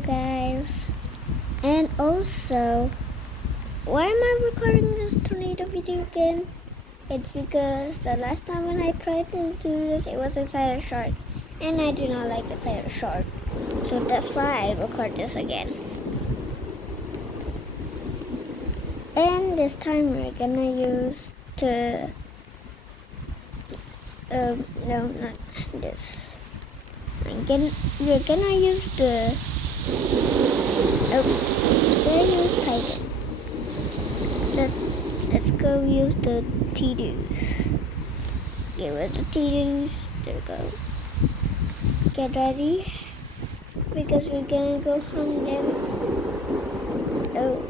Guys, and also, why am I recording this tornado video again? It's because the last time when I tried to do this, it was inside a shark, and I do not like inside a shark, so that's why I record this again. And this time we're gonna use the no, not this. We're gonna use the use Titan. Let's go use the T-Doos. Get rid of the T-Doos. There we go. Get ready. Because we're gonna go hunt them. Oh.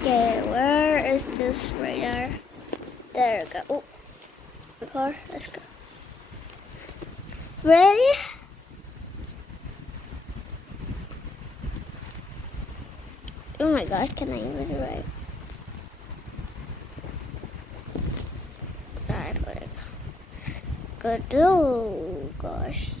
Okay, where is this radar? There we go. Oh, record. Let's go. Ready? Oh my god, can I even write? I put it. Good. Oh gosh.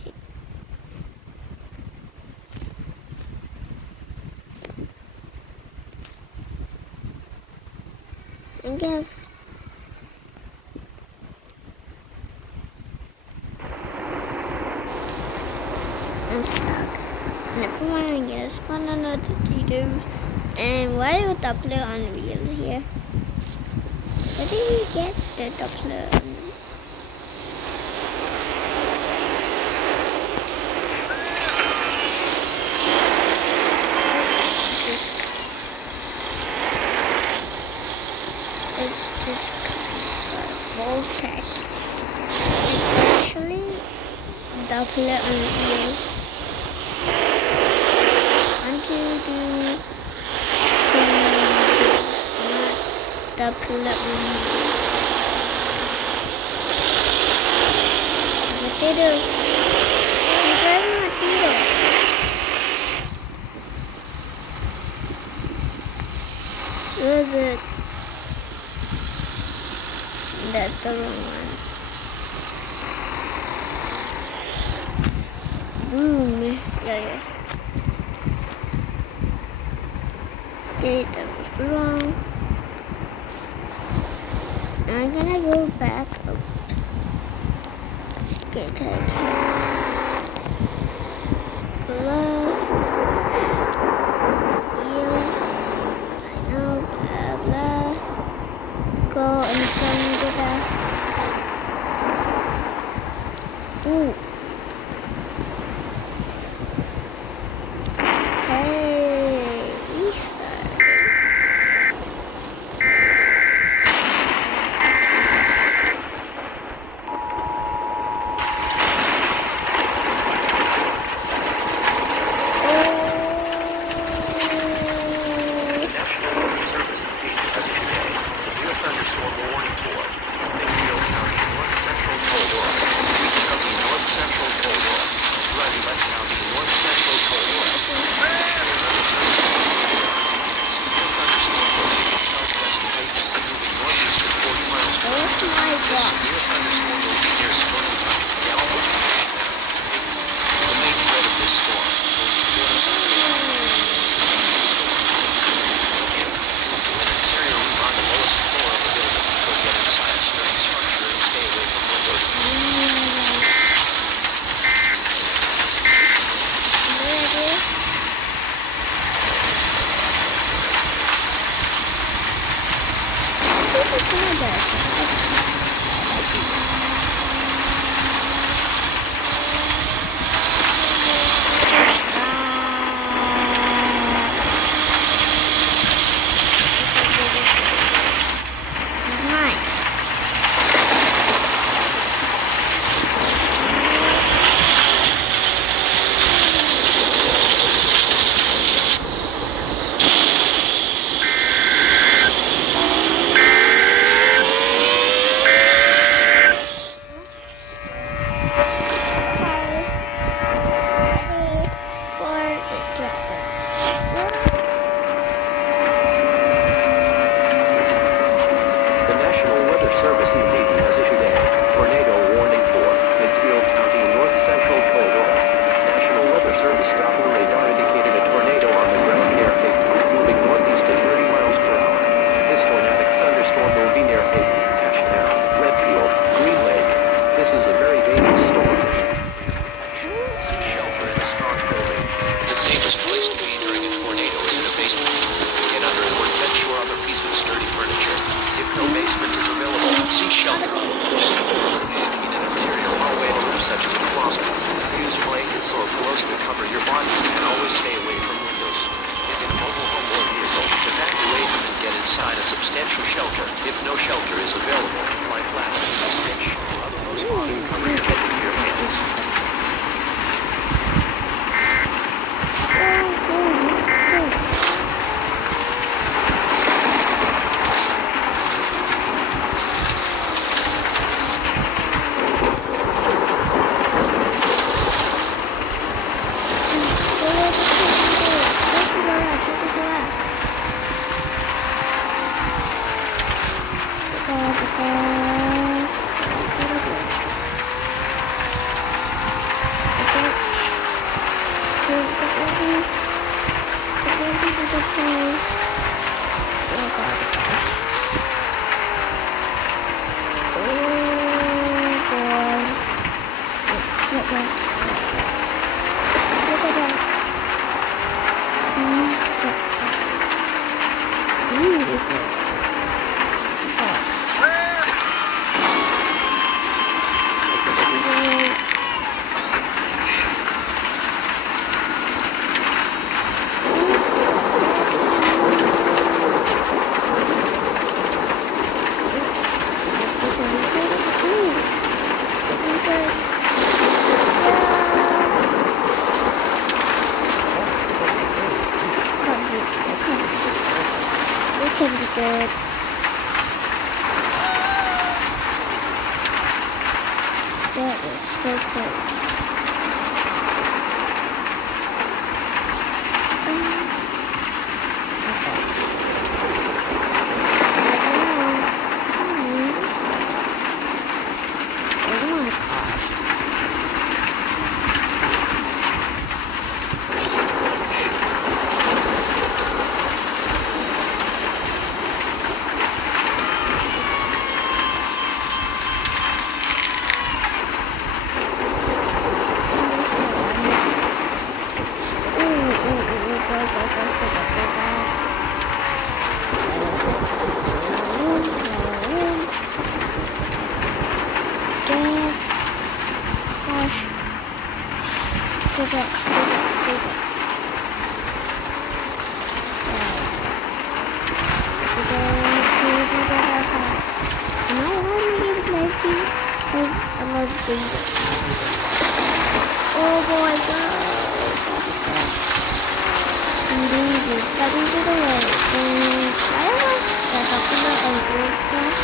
Again. I'm stuck. Never mind, I guess. One another T-Doos. And why would Doppler on the wheel here? Where did we get the Doppler on the It's this Voltex. It's actually Doppler on the wheel. Want to do T-Doos, not Doppler on the wheel. Potatoes. We drive potatoes. Where is it? That's the wrong one. Boom. Yeah. Okay, that was wrong. I'm gonna go back up. Okay, take glove. Yield. I know, blah blah. Go and turn it off. Ooh. Okay, restart. Can be good. That is so cool. Oh my god! I'm doing this, but into the way. And I was talking about this stuff.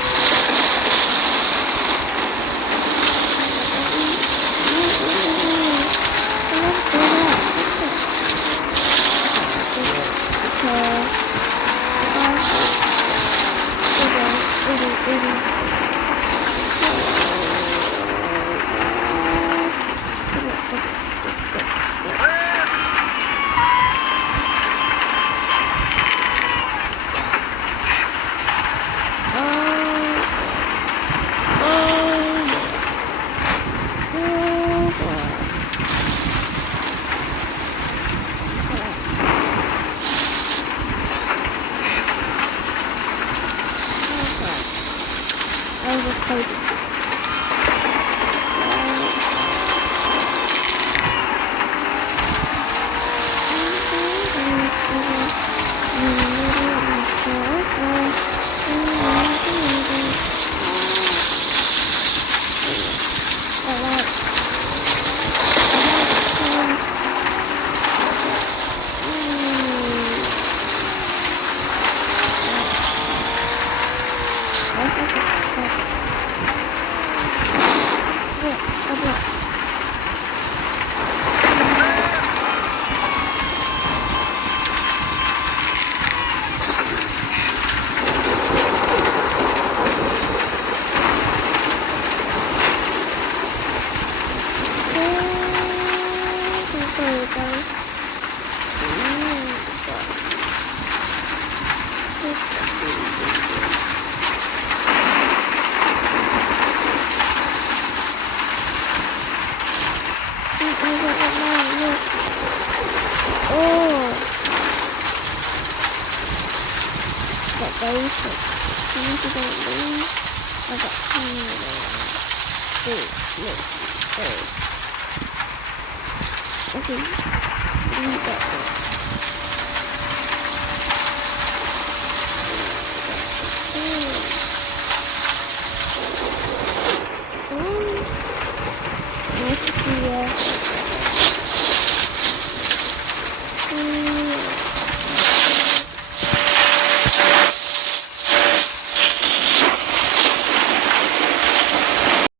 I was just hoping.